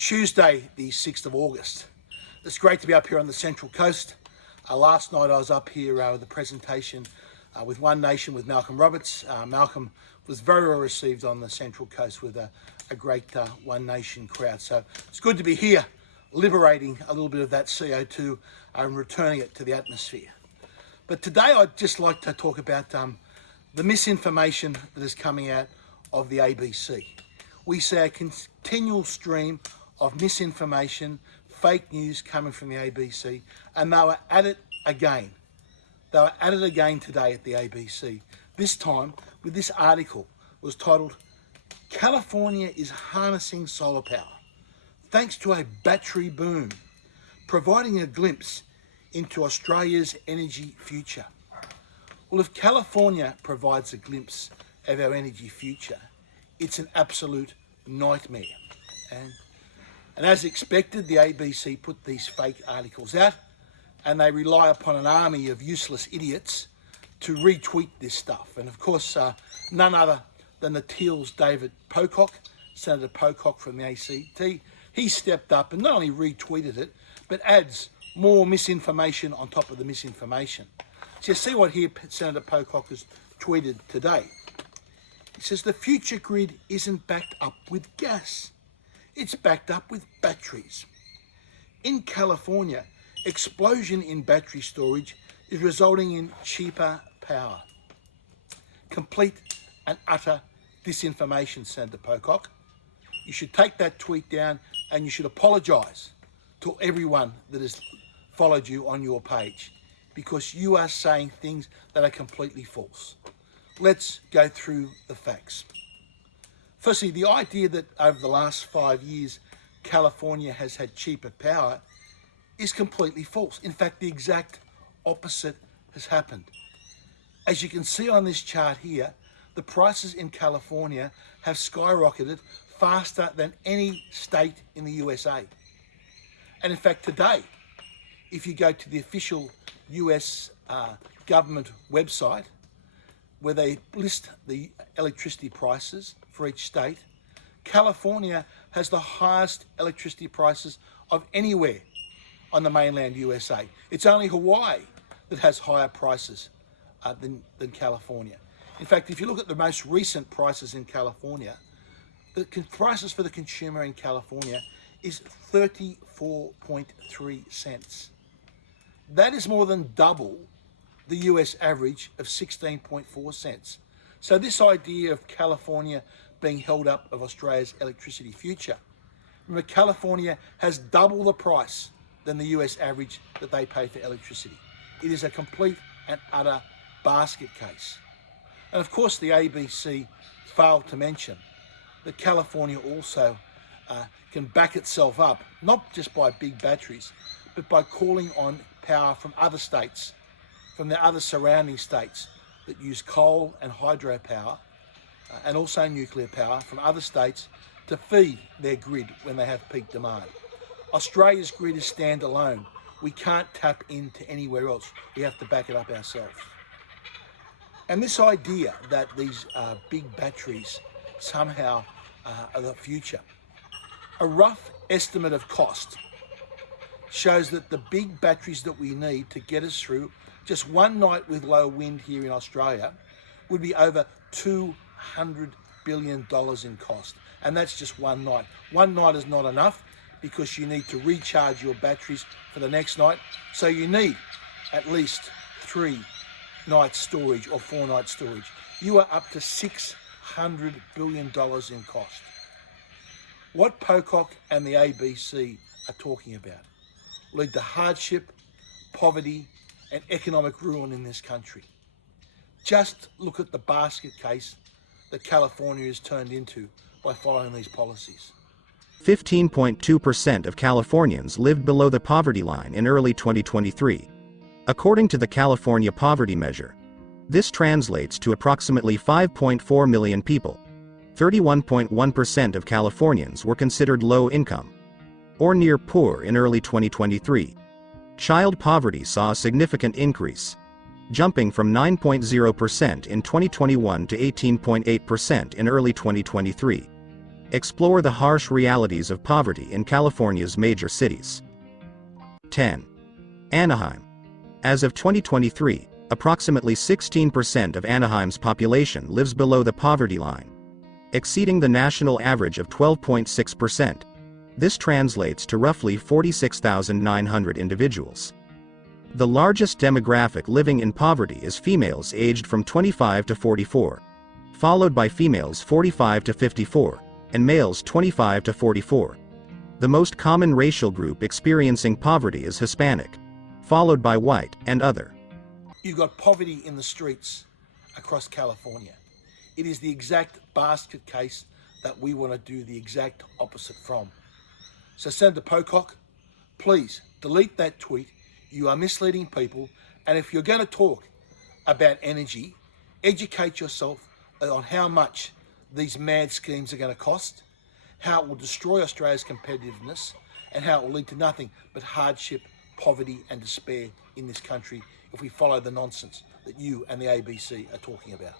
Tuesday, the 6th of August. It's great to be up here on the Central Coast. Last night I was up here with a presentation with One Nation with Malcolm Roberts. Malcolm was very well received on the Central Coast with a great One Nation crowd. So it's good to be here, liberating a little bit of that CO2 and returning it to the atmosphere. But today I'd just like to talk about the misinformation that is coming out of the ABC. We see a continual stream of misinformation, fake news coming from the ABC, and they were at it again. They were at it again today at the ABC. This time with this article. It was titled, "California is harnessing solar power thanks to a battery boom, providing a glimpse into Australia's energy future." Well, if California provides a glimpse of our energy future, it's an absolute nightmare. And as expected, the ABC put these fake articles out, and they rely upon an army of useless idiots to retweet this stuff. And of course, none other than the Teal's David Pocock, Senator Pocock from the ACT, he stepped up and not only retweeted it, but adds more misinformation on top of the misinformation. So you see what here Senator Pocock has tweeted today. He says, "The future grid isn't backed up with gas. It's backed up with batteries. In California, explosion in battery storage is resulting in cheaper power." Complete and utter disinformation, Senator Pocock. You should take that tweet down and you should apologise to everyone that has followed you on your page, because you are saying things that are completely false. Let's go through the facts. Firstly, the idea that over the last 5 years, California has had cheaper power is completely false. In fact, the exact opposite has happened. As you can see on this chart here, the prices in California have skyrocketed faster than any state in the USA. And in fact, today, if you go to the official US government website, where they list the electricity prices for each state, California has the highest electricity prices of anywhere on the mainland USA. It's only Hawaii that has higher prices than California. In fact, if you look at the most recent prices in California, the prices for the consumer in California is 34.3 cents. That is more than double the US average of 16.4 cents. So this idea of California being held up of Australia's electricity future, remember, California has double the price than the US average that they pay for electricity. It is a complete and utter basket case. And of course, the ABC failed to mention that California also can back itself up, not just by big batteries, but by calling on power from other states, from the other surrounding states that use coal and hydropower, and also nuclear power from other states to feed their grid when they have peak demand. Australia's grid is standalone. We can't tap into anywhere else. We have to back it up ourselves. And this idea that these big batteries somehow are the future, a rough estimate of cost shows that the big batteries that we need to get us through just one night with low wind here in Australia would be over $200 billion in cost. And that's just one night. One night is not enough, because you need to recharge your batteries for the next night. So you need at least 3 nights storage or 4 nights storage. You are up to $600 billion in cost. What Pocock and the ABC are talking about lead to hardship, poverty, and economic ruin in this country. Just look at the basket case that California has turned into by following these policies. 15.2% of Californians lived below the poverty line in early 2023. According to the California Poverty Measure, this translates to approximately 5.4 million people. 31.1% of Californians were considered low income or near poor in early 2023. Child poverty saw a significant increase, jumping from 9.0% in 2021 to 18.8% in early 2023. Explore the harsh realities of poverty in California's major cities. 10. Anaheim. As of 2023, approximately 16% of Anaheim's population lives below the poverty line, exceeding the national average of 12.6%. This translates to roughly 46,900 individuals. The largest demographic living in poverty is females aged from 25 to 44, followed by females 45 to 54, and males 25 to 44. The most common racial group experiencing poverty is Hispanic, followed by white and other. You've got poverty in the streets across California. It is the exact basket case that we want to do the exact opposite from. So Senator Pocock, please delete that tweet. You are misleading people. And if you're going to talk about energy, educate yourself on how much these mad schemes are going to cost, how it will destroy Australia's competitiveness, and how it will lead to nothing but hardship, poverty and despair in this country if we follow the nonsense that you and the ABC are talking about.